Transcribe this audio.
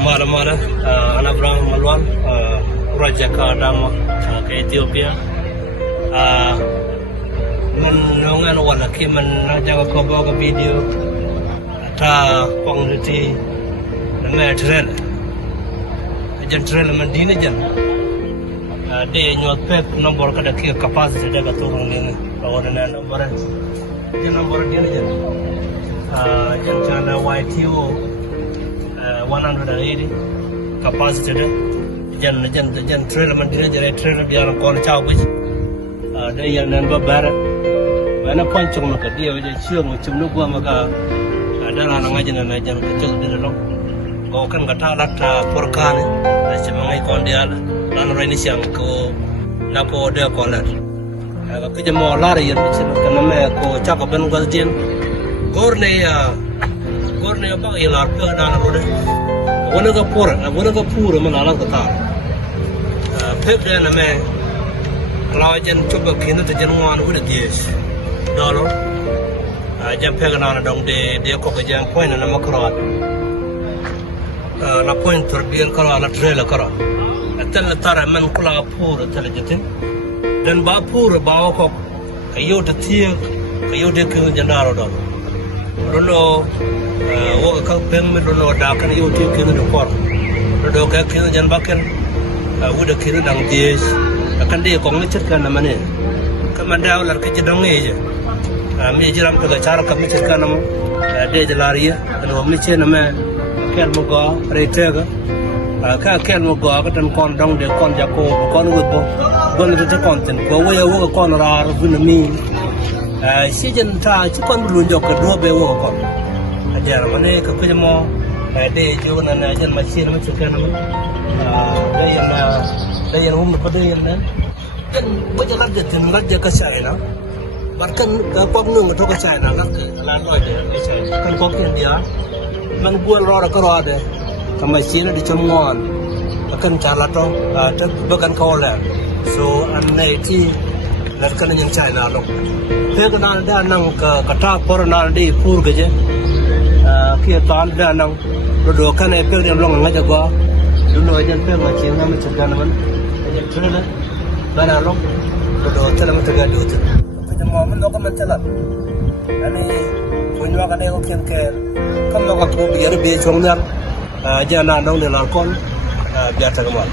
Mara anak orang Malwan Raja Kadama ke Ethiopia menungan wala kiman jaga ko baga video ta pangluti na trail jan trail man dina jan de nyot pep nomor kada ki capacity daga turun ni bawa na nomor jan nomor dina jan jan jana YTO 180 capacity de jan trailer man dina jare trailer biar kon chao bi de yan nan ba bara bana ponchong ma ka dia je chiong chum nu gwa ma ka ada la nga jana na jan ka chol de lo ko kan ka ta lat porkan se ma ngai kon dia la no ni siang ko na po de ko lat ka ke je mo la re yan chen ka na me ko cha ko ben gwa tin gorne ba ilar pe na na ko de wona ga pura man ala ka ta pep de na me Kelawajan coba kini tu jangan udah dies, dolo, jam pegang anak dong dia kok kerjaan poin nama kerat, na poin terbiar kerat, na trail kerat, atal tara man kula pur atal jatin, dan bapur bawa kok kayu tertiak, kayu dia kena jandaro dolo, dolo, wak kau pem dolo dah kan kayu dia kena dapur, dolo kau kena janbakan, udah kena dang dies. Akan dia kong macet kan nama ni, kamandau lar kerja dong aja. Kami jeram tu cara kami macet kan nama, dia jelari ya, dan kami macet nama kel muka rete ke, kel muka ke dan kon dong dia kon jako, kon ubo, kon itu konten, kau ya ubo kon rar guna mi, si jen ta, si kon belum jok kedua bewo kon. Ajar mana ke kerja mo, dia juga nana jen macet nama macet kan nama, dia yang pada yang nan kan baca raja ke China bahkan kau nung tu ke China kan lalu aja kan kau dia man buat rora kerada kamai sini di cemuan akan cara tu bahkan kau lah so anai ti lakukan yang China lo dia kena ada nang kata pernah di pur kerja kia tan ada nang dulu kan epil yang long ngajak gua dulu aja epil macam nama cakap nama Trailer, bana long, kalau telah mentegak itu, kita mau mendoakan mencelat. Ani punya kan yang mungkin ke, kan lo kan tu biar biar congdar, jangan nong di lakon, biar terkemal.